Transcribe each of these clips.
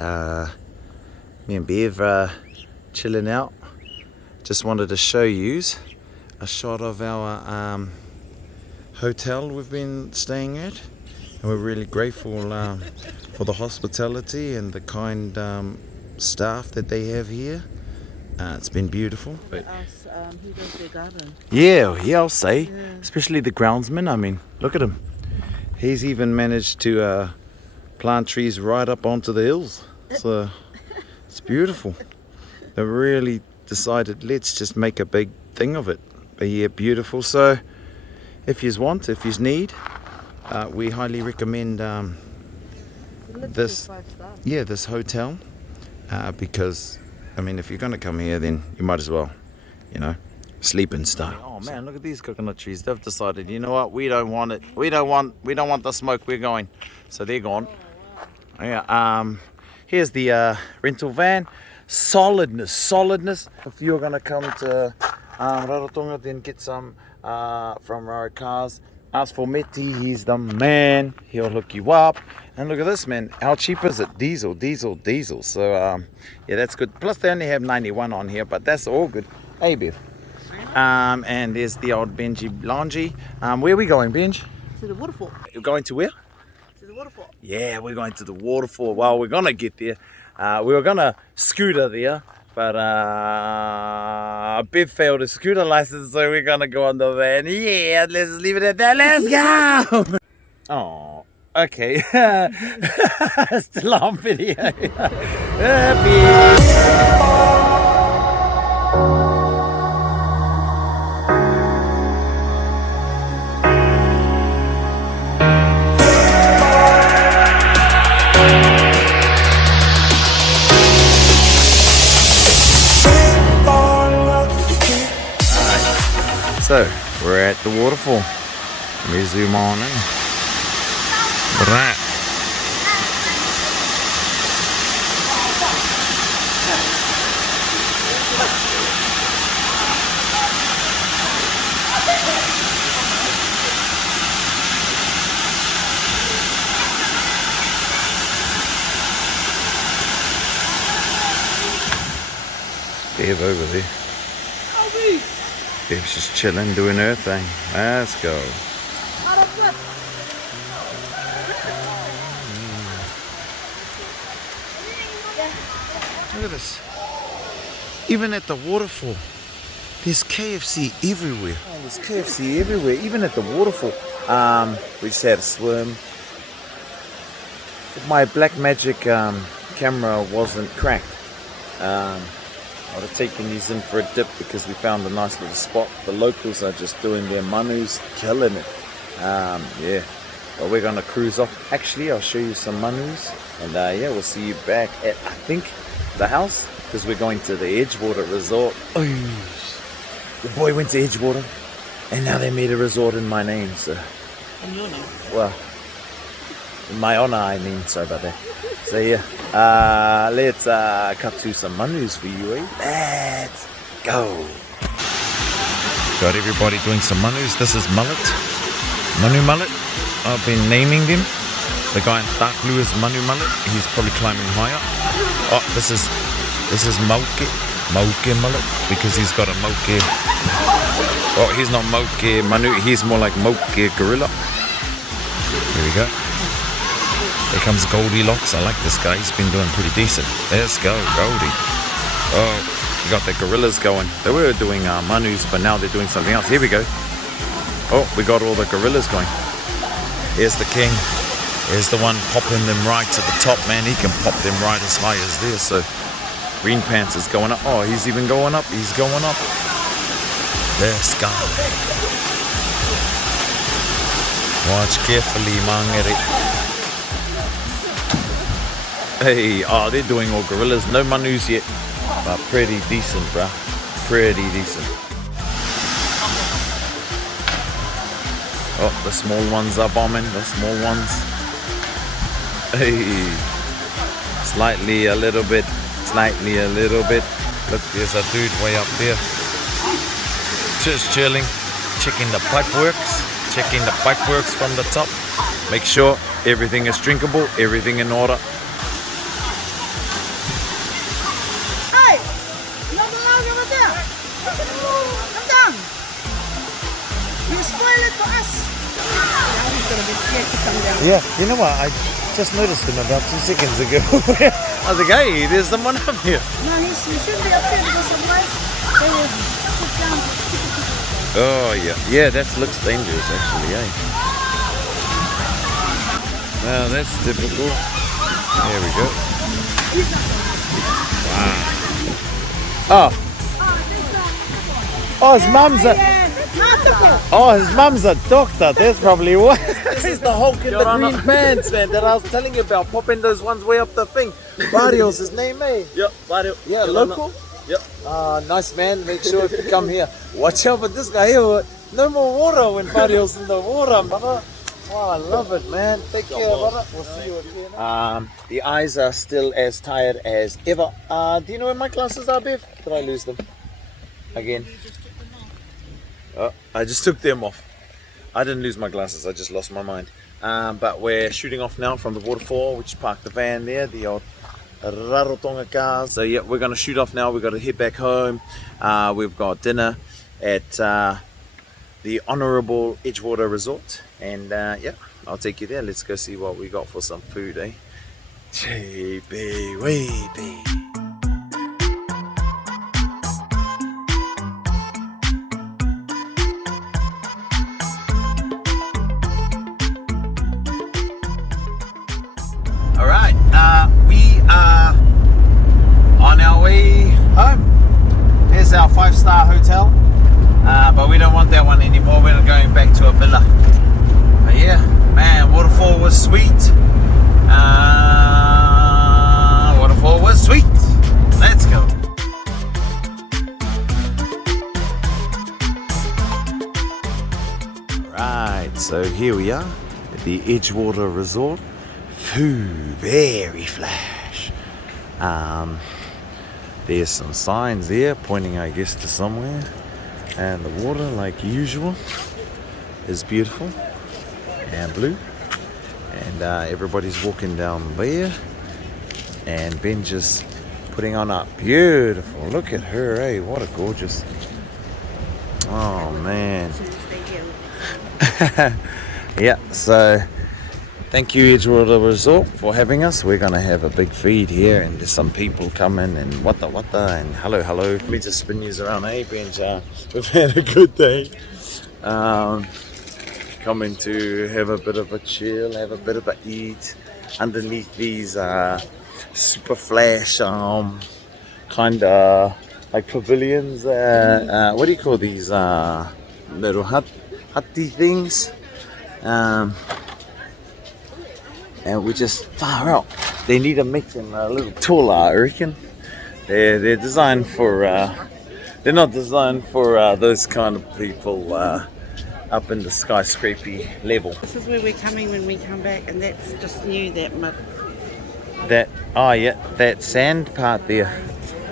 Me and Bev chilling out. Just wanted to show you a shot of our hotel we've been staying at, and we're really grateful for the hospitality and the kind staff that they have here. It's been beautiful. But He does their garden. yeah, I'll say, Yeah. especially the groundsman. I mean, look at him. He's even managed to plant trees right up onto the hills. So it's beautiful. They really decided, let's just make a big thing of it. But yeah, beautiful. So if you need, we highly recommend this hotel, because I mean, if you're gonna come here, then you might as well, sleep in style. Oh man, look at these coconut trees. They've decided, you know what, we don't want it. We don't want the smoke. We're going. So they're gone. Yeah. Here's the rental van. Solidness. If you're gonna come to Rarotonga, then get some from Raro Cars. Ask for Meti, he's the man. He'll hook you up. And look at this, man. How cheap is it? Diesel. So yeah, that's good. Plus they only have 91 on here, but that's all good. Hey, Biff. And there's the old Benji Loungy. Where are we going, Benj? To the waterfall. You're going to where? To the waterfall. Yeah, we're going to the waterfall. Well, we're gonna get there. We were gonna scooter there, but Biff failed his scooter license, so we're gonna go on the van. Yeah, let's leave it at that. Let's go. Oh, okay. Still on video. Happy. So, we're at the waterfall. Let me zoom on in. Look at that. Bev over there. Bev's just chilling, doing her thing. Let's go. Look at this. Even at the waterfall, there's KFC everywhere. Oh, there's KFC everywhere, even at the waterfall. We just had a swim. My Black Magic camera wasn't cracked. I would have taken these in for a dip because we found a nice little spot. The locals are just doing their manus, killing it. Yeah, but we're gonna cruise off. Actually, I'll show you some manus, and yeah, we'll see you back at, I think, the house, because we're going to the Edgewater resort. Oh, the boy went to Edgewater, and now they made a resort in my name. So, In your name? Well, in my honor, I mean. Sorry about that. So yeah, let's cut to some manus for you, eh? Let's go. Got everybody doing some manus. This is mullet. Manu mullet. I've been naming them. The guy in dark blue is Manu mullet. He's probably climbing higher. Oh, this is Mauke mullet, because he's got a Mauke. Oh, he's not Mauke Manu. He's more like Mauke gorilla. Here we go. Here comes Goldilocks. I like this guy. He's been doing pretty decent. Let's go, Goldie. Oh, we got the gorillas going. They were doing manus, but now they're doing something else. Here we go. Oh, we got all the gorillas going. Here's the king. Here's the one popping them right to the top, man. He can pop them right as high as this. So Green Pants is going up. Oh, he's even going up. He's going up. Let's go. Watch carefully, mangere. Hey, oh, they're doing all gorillas. No manus yet, but pretty decent, bruh. Pretty decent. Oh, the small ones are bombing. The small ones. Hey, slightly a little bit. Look, there's a dude way up there. Just chilling, checking the pipeworks from the top. Make sure everything is drinkable, everything in order. Come down. You spoil it for us. Now he's gonna be scared to come down. Yeah, you know what? I just noticed him about 2 seconds ago. I was like, hey, there's someone up here. No, he shouldn't be up here because otherwise they will sit down. Oh, yeah. Yeah, that looks dangerous, actually, eh? Well, that's typical. There we go. Wow. Oh, his mum's a... Oh, his mum's a doctor. That's probably why. This is the Hulk in the green pants, man, that I was telling you about. Popping those ones way up the thing. Barrio's his name, eh? Yep, Mario. Yeah, local? Yep. Nice, man. Make sure if you come here. Watch out with this guy here. No more water when Barrio's in the water, brother. Oh, I love it, man. Take care, brother. We'll see you again. The eyes are still as tired as ever. Do you know where my glasses are, Bev? Did I lose them? Again. Oh, I just took them off. I didn't lose my glasses, I just lost my mind. But we're shooting off now from the waterfall. We just parked the van there, the old Rarotonga cars. So yeah, we're gonna shoot off now. We've got to head back home. We've got dinner at the Honourable Edgewater Resort. And yeah, I'll take you there. Let's go see what we got for some food, eh? Weepy. Alright, we are on our way home. Here's our 5-star hotel, but we don't want that one anymore. We're going back to a villa. But yeah, man, Waterfall was sweet. Waterfall was sweet. Let's go. Right, so here we are at the Edgewater Resort. Very flash. There's some signs there pointing, I guess, to somewhere, and the water, like usual, is beautiful and blue, and everybody's walking down there, and Ben just putting on a beautiful, look at her, eh? What a gorgeous, oh man. Yeah, so thank you, Edgewater Resort, for having us. We're going to have a big feed here, and there's some people coming, and wata, and hello. Let me just spin you around, eh, Benj? We've had a good day. Coming to have a bit of a chill, have a bit of a eat underneath these super flash kind of like pavilions. What do you call these little hutty things? And we're just far out. They need to make them a little taller, I reckon. They're designed for, they're not designed for those kind of people up in the skyscraper level. This is where we're coming when we come back, and that's just new, that mud. Oh yeah, that sand part there.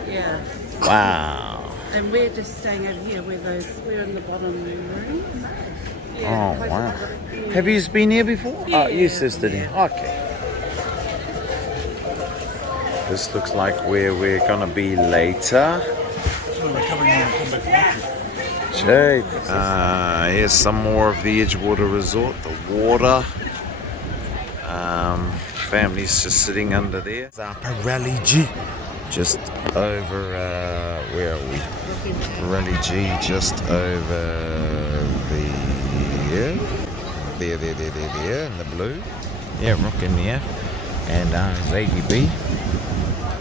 Yeah. Wow. And we're just staying over here where we're in the bottom rooms. Oh wow. Have you been here before? Yeah. Oh, you sister did. Okay. This looks like where we're gonna be later. Check. Here's some more of the Edgewater Resort. The water. Family's just sitting under there. Parali G. Just over. Where are we? Parali G. Just over there. There, in the blue. Yeah, rock in the F. And there's ADB.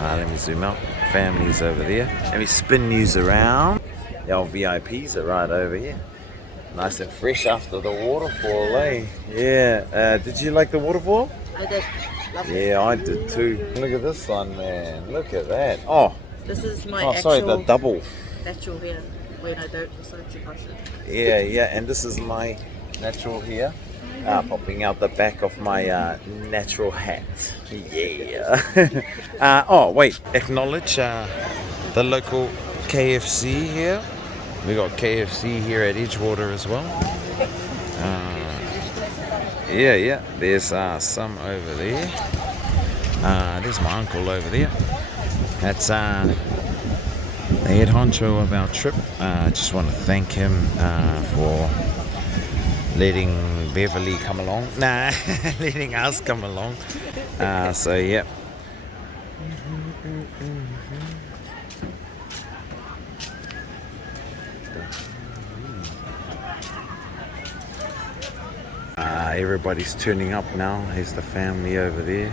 Let me zoom out. Family's over there. Let me spin these around. The old VIPs are right over here. Nice and fresh after the waterfall, eh? Yeah. Did you like the waterfall? I did. Lovely. Yeah, I did too. Look at this one, man. Look at that. Oh. This is my sorry, the double. natural hair when I don't decide to brush it. Yeah. And this is my natural hair. Popping out the back of my natural hat. Yeah. Oh, wait. Acknowledge the local KFC here. We got KFC here at Edgewater as well. Yeah. There's some over there. There's my uncle over there. That's the head honcho of our trip. I just want to thank him for letting Beverly come along. Nah, letting us come along. So yeah. Everybody's turning up now. Here's the family over there.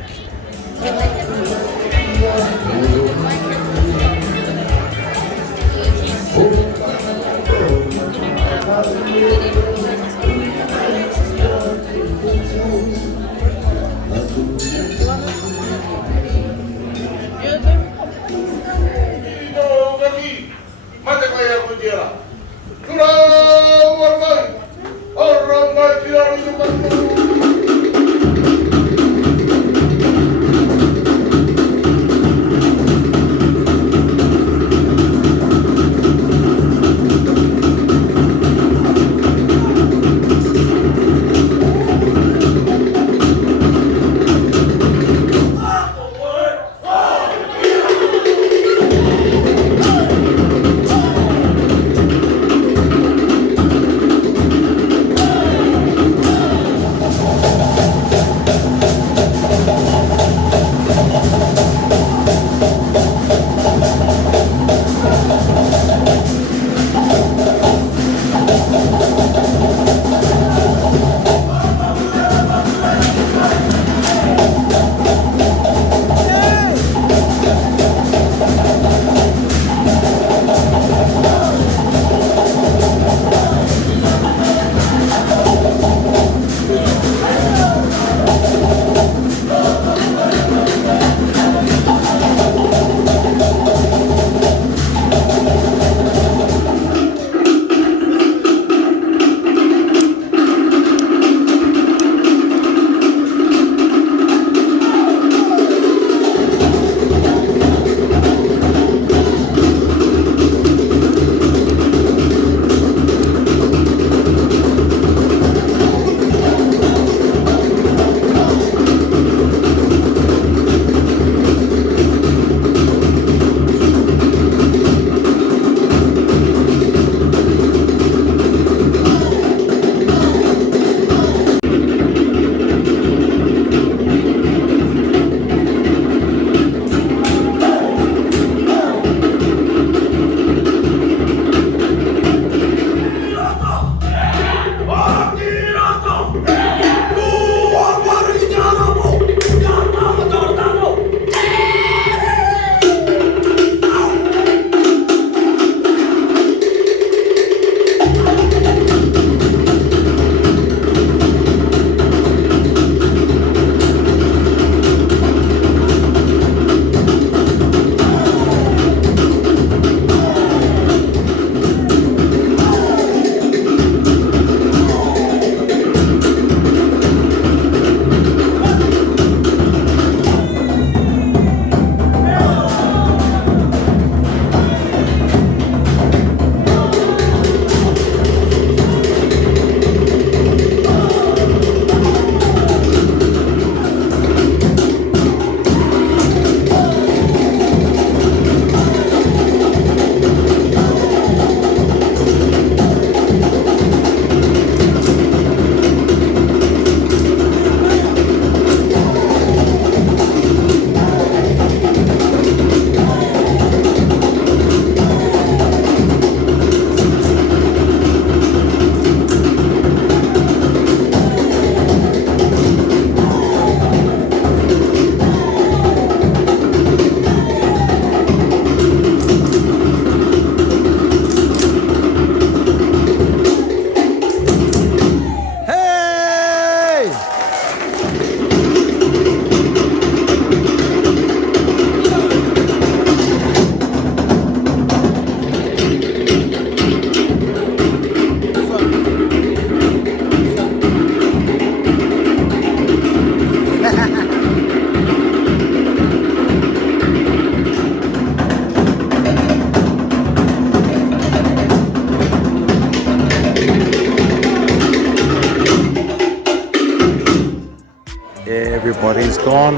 Everybody's gone,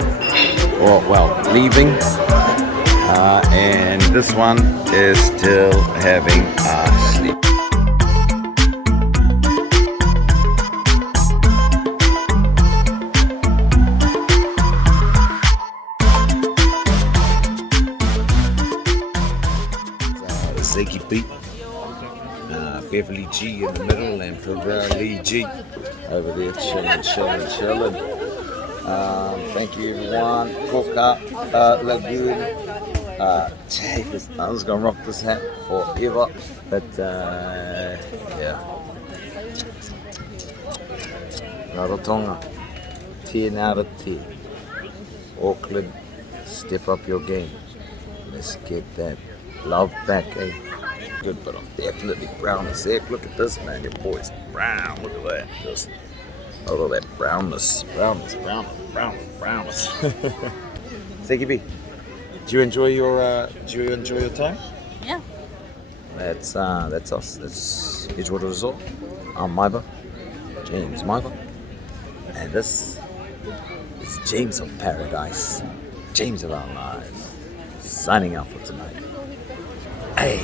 or well, leaving. And this one is still having a sleep. Saki Pete, Beverly G in the middle, and Ferrari G over there chilling. Thank you everyone. Coca Lagoon. Jesus, I was gonna rock this hat forever, but yeah. Rarotonga, 10 out of 10. Auckland, step up your game. Let's get that love back, eh? Good, but I'm definitely brown as heck. Look at this, man. Your boy's brown. Look at that. Just all of that brownness. Seki B, do you enjoy your time? Yeah. That's us. That's Edgewater Resort. I'm Maiva, James Maiva, and this is James of Paradise, James of our lives, signing out for tonight. Hey.